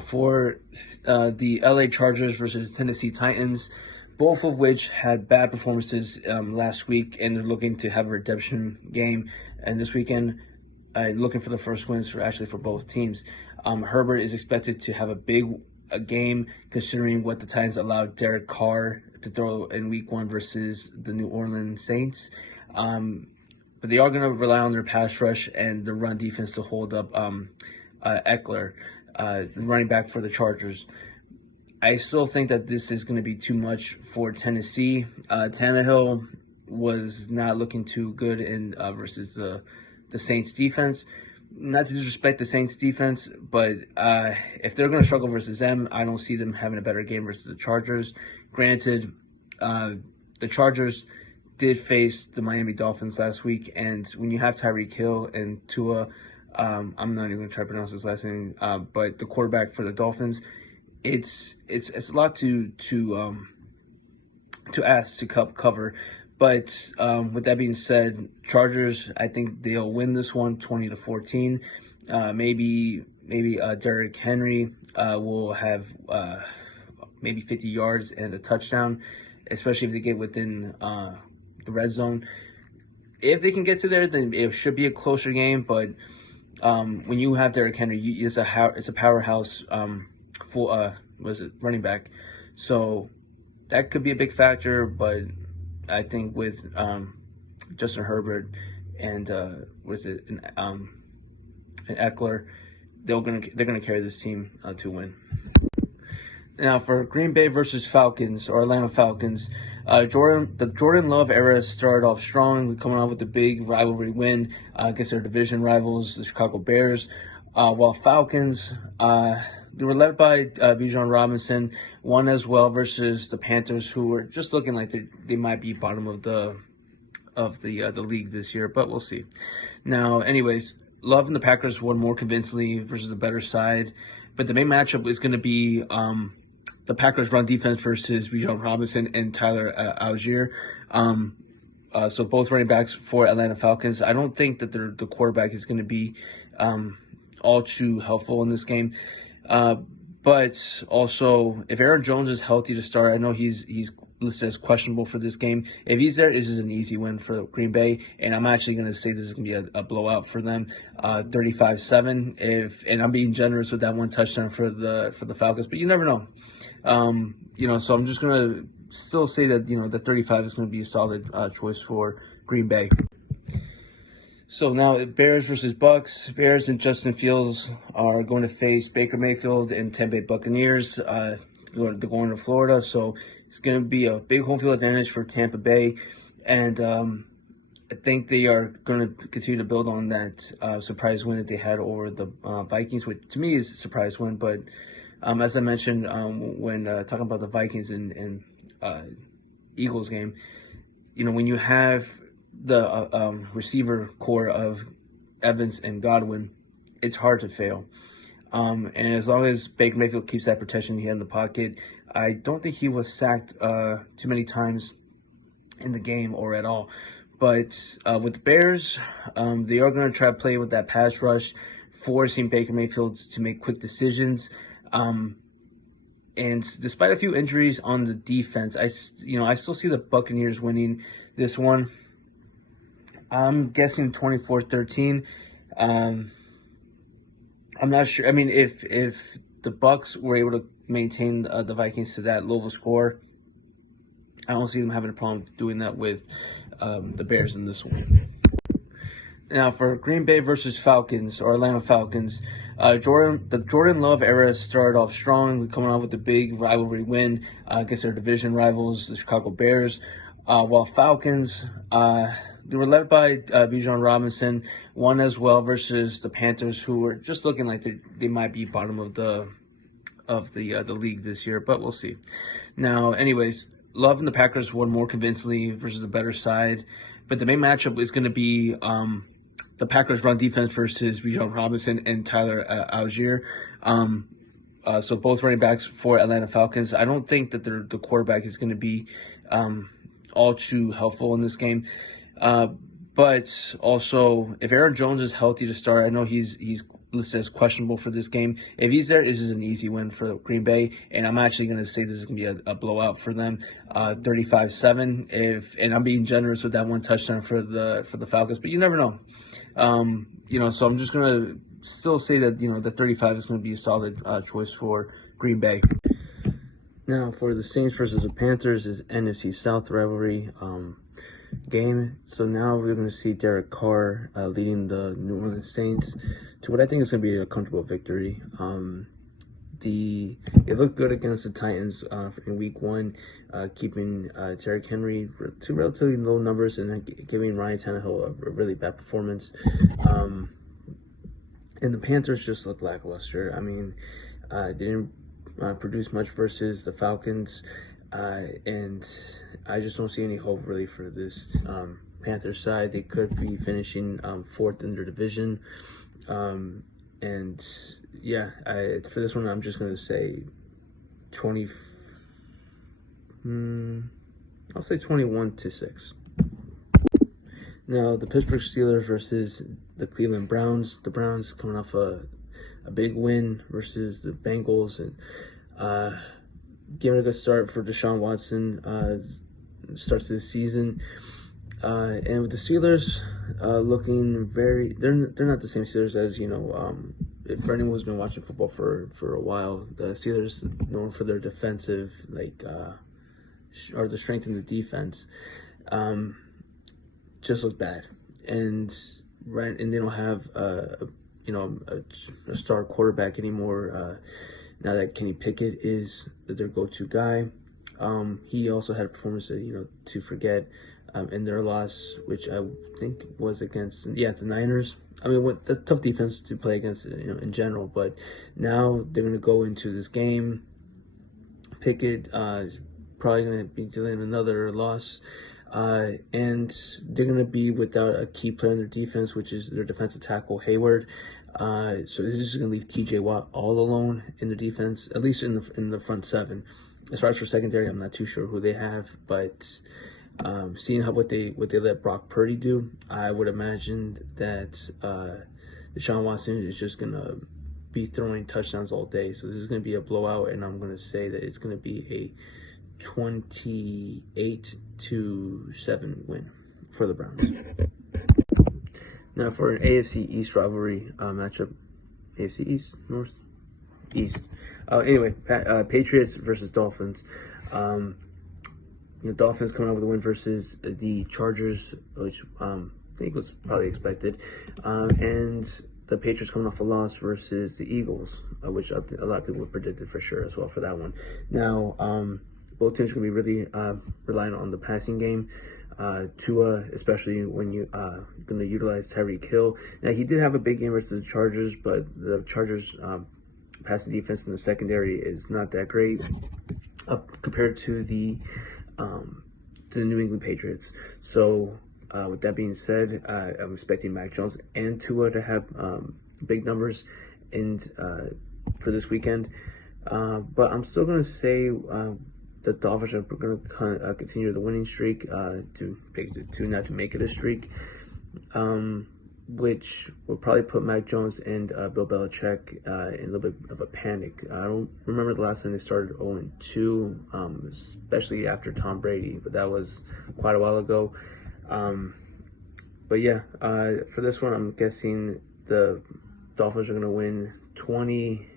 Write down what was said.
For the LA Chargers versus Tennessee Titans, both of which had bad performances last week and are looking to have a redemption game. And this weekend, looking for the first wins for both teams. Herbert is expected to have a big game considering what the Titans allowed Derek Carr to throw in Week 1 versus the New Orleans Saints. But they are going to rely on their pass rush and the run defense to hold up Eckler, running back for the Chargers. I still think that this is going to be too much for Tennessee. Tannehill was not looking too good in versus the Saints defense. Not to disrespect the Saints defense, but if they're going to struggle versus them, I don't see them having a better game versus the Chargers. Granted, the Chargers did face the Miami Dolphins last week, and when you have Tyreek Hill and Tua, I'm not even going to try to pronounce his last name, but the quarterback for the Dolphins, it's a lot to ask to cover. But with that being said, Chargers, I think they'll win this one 20-14. Maybe Derrick Henry will have maybe 50 yards and a touchdown, especially if they get within the red zone. If they can get to there, then it should be a closer game. But when you have Derrick Henry, it's a powerhouse running back. So that could be a big factor. But I think with Justin Herbert and Eckler, they're gonna carry this team to win. Now for Green Bay versus Falcons or Atlanta Falcons, the Jordan Love era started off strong, coming off with a big rivalry win against their division rivals, the Chicago Bears. While Falcons, they were led by Bijan Robinson, won as well versus the Panthers, who were just looking like they might be bottom of the league this year, but we'll see. Now, anyways, Love and the Packers won more convincingly versus a better side, but the main matchup is going to be the Packers' run defense versus Bijan Robinson and Tyler Algier. So both running backs for Atlanta Falcons. I don't think that the quarterback is going to be all too helpful in this game. But also, if Aaron Jones is healthy to start, I know he's listed as questionable for this game. If he's there, this is an easy win for Green Bay, and I'm actually going to say this is going to be a blowout for them, 35-7. And I'm being generous with that one touchdown for the Falcons, but you never know. So I'm just going to still say that the 35 is going to be a solid choice for Green Bay. So now Bears versus Bucks. Bears and Justin Fields are going to face Baker Mayfield and Tampa Bay Buccaneers. They're going to Florida, so it's going to be a big home field advantage for Tampa Bay. And I think they are going to continue to build on that surprise win that they had over the Vikings, which to me is a surprise win. But as I mentioned when talking about the Vikings and Eagles game, when you have the receiver core of Evans and Godwin, it's hard to fail. And as long as Baker Mayfield keeps that protection he had in the pocket, I don't think he was sacked too many times in the game or at all. But with the Bears, they are going to try to play with that pass rush, forcing Baker Mayfield to make quick decisions. And despite a few injuries on the defense, I still see the Buccaneers winning this one. I'm guessing 24-13. I'm not sure. I mean, if the Bucs were able to maintain the Vikings to that level score, I don't see them having a problem doing that with the Bears in this one. Now for Green Bay versus Falcons or Atlanta Falcons, the Jordan Love era started off strong, coming off with a big rivalry win against their division rivals, the Chicago Bears. While Falcons, they were led by Bijan Robinson, won as well versus the Panthers, who were just looking like they might be bottom of the league this year, but we'll see. Now, anyways, Love and the Packers won more convincingly versus a better side, but the main matchup is going to be the Packers' run defense versus Bijan Robinson and Tyler Algier. So both running backs for Atlanta Falcons. I don't think that the quarterback is going to be all too helpful in this game. But also, if Aaron Jones is healthy to start, I know he's listed as questionable for this game. If he's there, this is an easy win for Green Bay, and I'm actually going to say this is going to be a blowout for them, 35-7. And I'm being generous with that one touchdown for the Falcons, but you never know. So I'm just going to still say that the 35 is going to be a solid choice for Green Bay. Now for the Saints versus the Panthers is NFC South rivalry game. So now we're going to see Derek Carr leading the New Orleans Saints to what I think is going to be a comfortable victory. It looked good against the Titans in Week 1, keeping Derrick Henry to relatively low numbers and giving Ryan Tannehill a really bad performance. And the Panthers just looked lackluster. I mean, didn't produce much versus the Falcons. And I just don't see any hope really for this Panthers side. They could be finishing fourth in their division. And yeah, for this one, I'm just going to say 21-6. Now, the Pittsburgh Steelers versus the Cleveland Browns. The Browns coming off a big win versus the Bengals, and giving a good start for Deshaun Watson, starts the season. And with the Steelers looking they're not the same Steelers as, for anyone who's been watching football for a while, the Steelers known for their defensive, or the strength in the defense, just look bad. And they don't have a star quarterback anymore. Now that Kenny Pickett is their go-to guy. He also had a performance to forget in their loss, which I think was against the Niners. I mean, the tough defense to play against, in general. But now they're going to go into this game. Pickett probably going to be dealing another loss. And they're going to be without a key player in their defense, which is their defensive tackle, Hayward. So this is going to leave TJ Watt all alone in the defense, at least in the front seven. As far as for secondary, I'm not too sure who they have, but seeing what they let Brock Purdy do, I would imagine that Deshaun Watson is just going to be throwing touchdowns all day. So this is going to be a blowout, and I'm going to say that it's going to be a 28-7 win for the Browns. Now for an AFC East rivalry matchup, AFC East, North, East. Anyway, Patriots versus Dolphins. Dolphins coming out with a win versus the Chargers, which I think was probably expected, and the Patriots coming off a loss versus the Eagles, which a lot of people predicted for sure as well for that one. Now, both teams are going to be really relying on the passing game. Tua, especially when you going to utilize Tyreek Hill. Now, he did have a big game versus the Chargers, but the Chargers passing defense in the secondary is not that great compared to the New England Patriots. So, with that being said, I'm expecting Mac Jones and Tua to have big numbers for this weekend. But I'm still going to say the Dolphins are going to continue the winning streak to not to make it a streak, which will probably put Mac Jones and Bill Belichick in a little bit of a panic. I don't remember the last time they started 0-2, especially after Tom Brady, but that was quite a while ago. But yeah, for this one, I'm guessing the Dolphins are going to win 20-14.